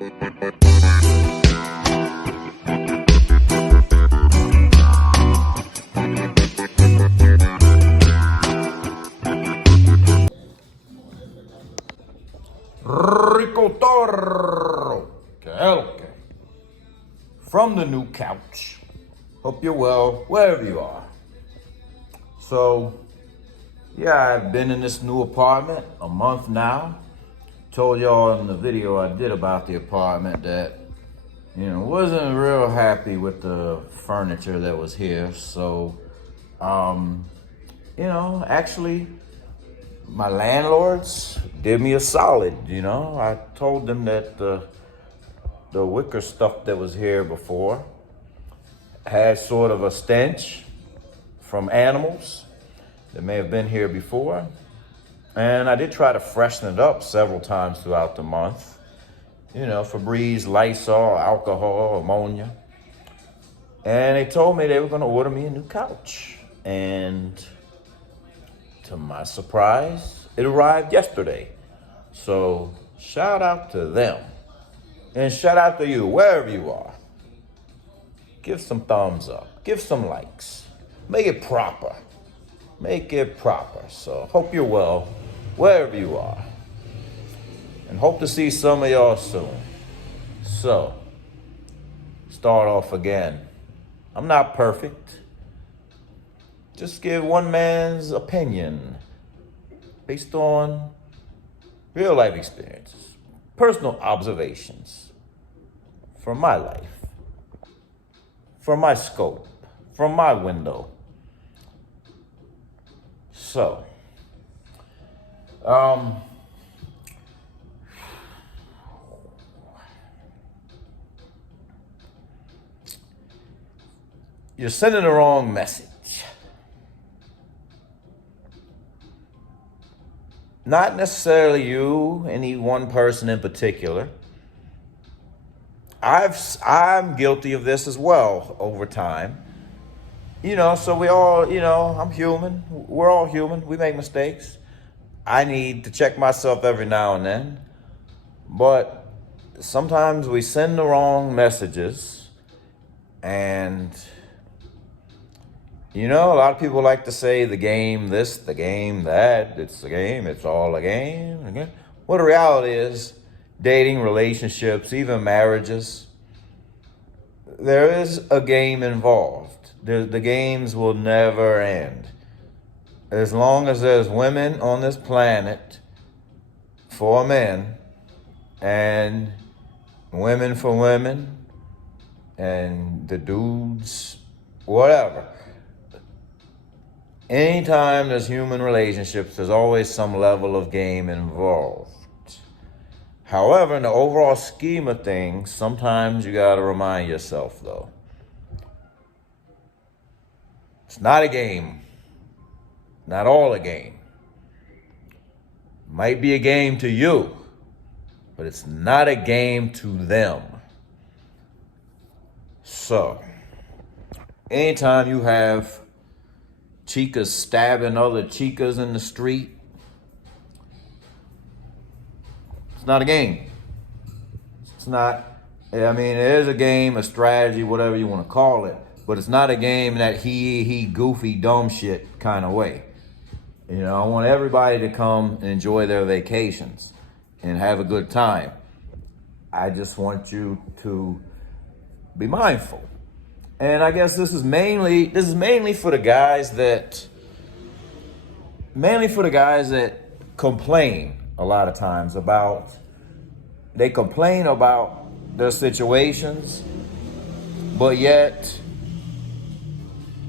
Rico Toro. Okay. From the new couch. Hope you're well, wherever you are. So, yeah, I've been in this new apartment a month now. Told y'all in the video I did about the apartment that, wasn't real happy with the furniture that was here. So, actually, my landlords did me a solid, I told them that the wicker stuff that was here before had sort of a stench from animals that may have been here before. And I did try to freshen it up several times throughout the month. Febreze, Lysol, alcohol, ammonia. And they told me they were gonna order me a new couch. And to my surprise, it arrived yesterday. So shout out to them. And shout out to you, wherever you are. Give some thumbs up, give some likes. Make it proper. Make it proper. So hope you're well, wherever you are. And hope to see some of y'all soon. So, start off again. I'm not perfect. Just give one man's opinion based on real life experiences, personal observations from my life, from my scope, from my window. So, you're sending the wrong message. Not necessarily you, any one person in particular. I'm guilty of this as well over time. So we all, I'm human. We're all human. We make mistakes. I need to check myself every now and then. But sometimes we send the wrong messages. And, a lot of people like to say the game this, the game that. It's a game. It's all a game. Okay? Well, the reality is, dating, relationships, even marriages, there is a game involved. The games will never end. As long as there's women on this planet for men and women for women and the dudes, whatever. Anytime there's human relationships, there's always some level of game involved. However, in the overall scheme of things, sometimes you gotta remind yourself though, it's not a game. Not all a game. Might be a game to you, but it's not a game to them. So, anytime you have Chicas stabbing other Chicas in the street, it's not a game. It's not, it is a game, a strategy, whatever you want to call it, but it's not a game in that he goofy, dumb shit kind of way. I want everybody to come and enjoy their vacations and have a good time. I just want you to be mindful. And I guess this is mainly for the guys that complain a lot of times about their situations, but yet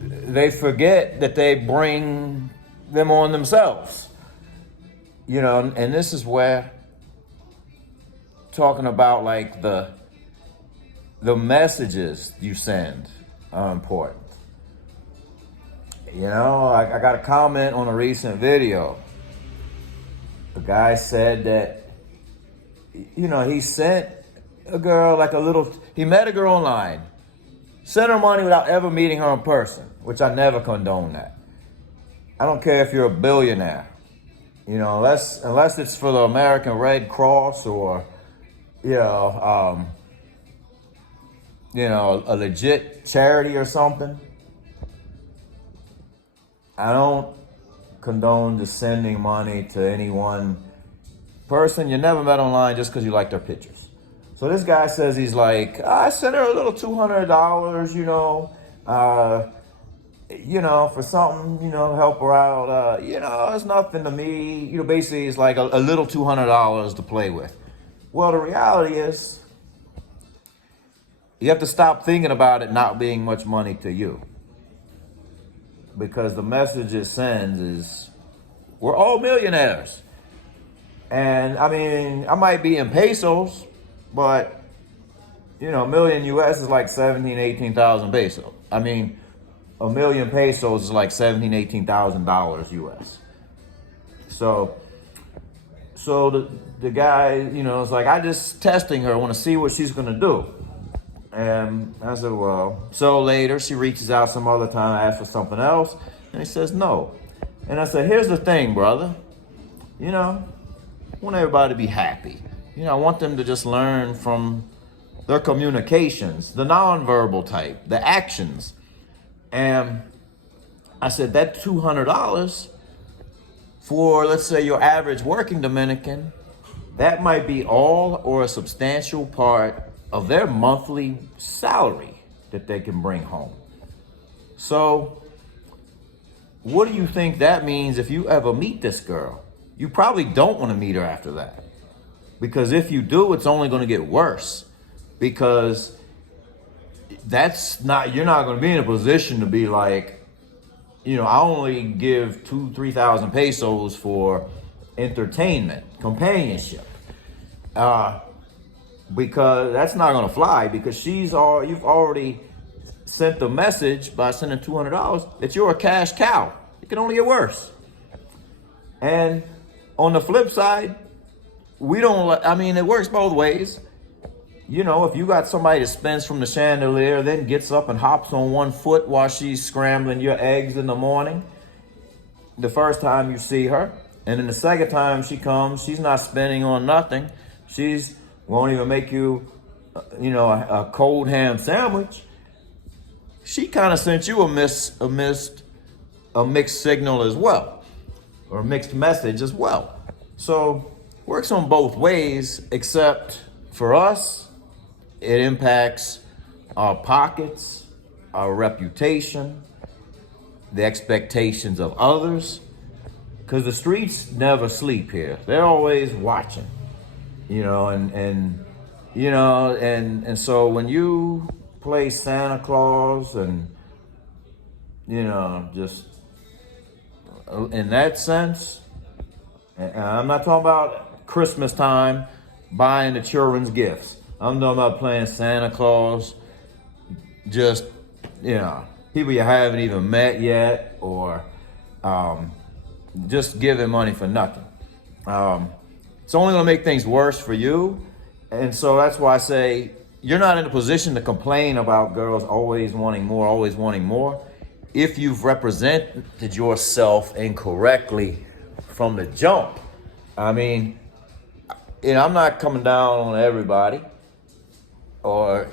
they forget that they bring them on themselves. And this is where talking about like the messages you send are important. I got a comment on a recent video. The guy said that, he sent a girl he met a girl online, sent her money without ever meeting her in person, which I never condone that. I don't care if you're a billionaire, unless it's for the American Red Cross or you know, a legit charity or something, I don't condone just sending money to any one person you never met online just because you like their pictures. So this guy says he's like, I sent her a little $200, for something, help her out. It's nothing to me. Basically it's like a little $200 to play with. Well, the reality is you have to stop thinking about it not being much money to you. Because the message it sends is, we're all millionaires. And I mean, I might be in pesos, but a million US is like 17, 18,000 pesos. I mean, a million pesos is like 17, 18,000 dollars US. So the guy, is like, I just testing her, I want to see what she's gonna do. And I said, well, so later she reaches out some other time, asks for something else, and he says no. And I said, here's the thing, brother. I want everybody to be happy. I want them to just learn from their communications, the nonverbal type, the actions. And I said, that $200 for, let's say, your average working Dominican, that might be all or a substantial part of their monthly salary that they can bring home. So what do you think that means if you ever meet this girl? You probably don't want to meet her after that. Because if you do, it's only going to get worse. Because you're not going to be in a position to be like, I only give 2,000-3,000 pesos for entertainment, companionship. Because that's not going to fly, because you've already sent the message by sending $200 that you're a cash cow. It can only get worse. And on the flip side, it works both ways. If you got somebody that spins from the chandelier, then gets up and hops on one foot while she's scrambling your eggs in the morning, the first time you see her, and then the second time she comes, she's not spinning on nothing. She's won't even make you, a cold ham sandwich. She kind of sent you a mixed signal as well, or a mixed message as well. So works on both ways, except for us, it impacts our pockets, our reputation, the expectations of others, because the streets never sleep here. They're always watching. And so when you play Santa Claus and, just in that sense, and I'm not talking about Christmas time buying the children's gifts. I'm talking about playing Santa Claus, just, people you haven't even met yet, or just giving money for nothing. It's only going to make things worse for you. And so that's why I say you're not in a position to complain about girls always wanting more, if you've represented yourself incorrectly from the jump. I mean, I'm not coming down on everybody or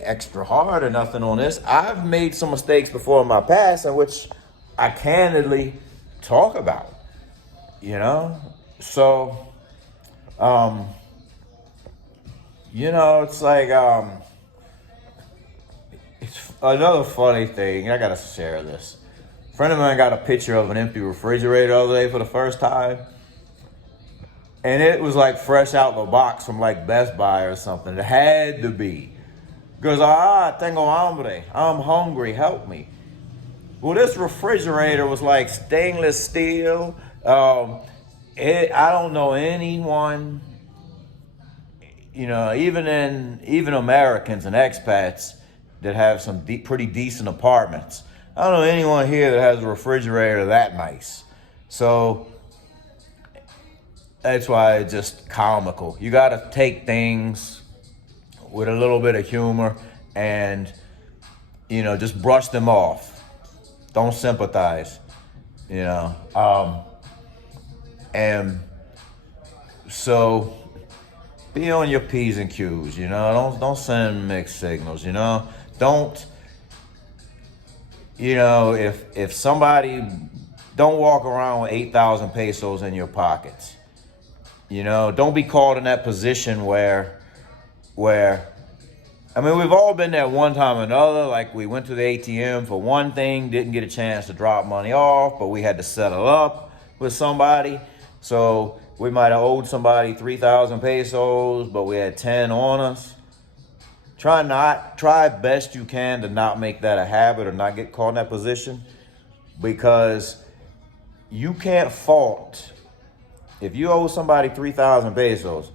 extra hard or nothing on this. I've made some mistakes before in my past in which I candidly talk about, So, it's like, it's another funny thing. I gotta share this. A friend of mine got a picture of an empty refrigerator the other day for the first time. And it was like fresh out the box from like Best Buy or something. It had to be. Goes, tengo hambre. I'm hungry, help me. Well, this refrigerator was like stainless steel. I don't know anyone, even Americans and expats that have some pretty decent apartments. I don't know anyone here that has a refrigerator that nice. So that's why it's just comical. You got to take things with a little bit of humor and, just brush them off. Don't sympathize, And so be on your P's and Q's, you know. Don't send mixed signals, you know. Don't, you know, if somebody, don't walk around with 8,000 pesos in your pockets. You know, don't be caught in that position where, I mean, we've all been there one time or another. Like, we went to the ATM for one thing, didn't get a chance to drop money off, but we had to settle up with somebody. So we might have owed somebody 3,000 pesos, but we had 10 on us. Try best you can to not make that a habit or not get caught in that position, because you can't fault. If you owe somebody 3,000 pesos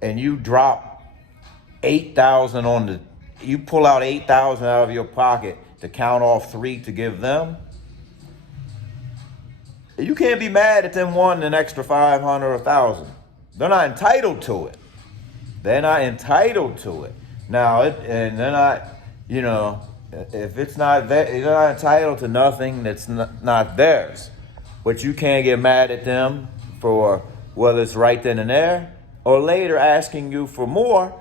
and you drop 8,000 you pull out 8,000 out of your pocket to count off 3 to give them, you can't be mad at them wanting an extra 500 or 1,000. They're not entitled to it. They're not entitled to it. Now, and they're not, you know, if it's not that, they're not entitled to nothing that's not theirs. But you can't get mad at them for whether it's right then and there or later asking you for more,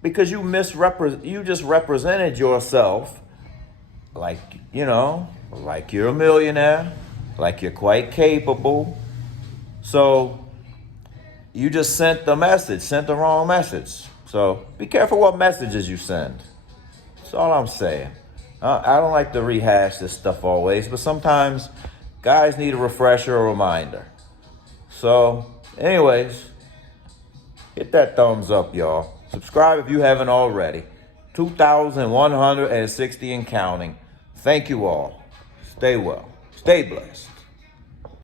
because you just represented yourself like, you know, like you're a millionaire, like you're quite capable. So you just sent the wrong message. So be careful what messages you send. That's all I'm saying. I don't like to rehash this stuff always, but sometimes guys need a refresher or reminder. So, anyways, hit that thumbs up, y'all. Subscribe if you haven't already. 2,160 and counting. Thank you all. Stay well. Stay blessed.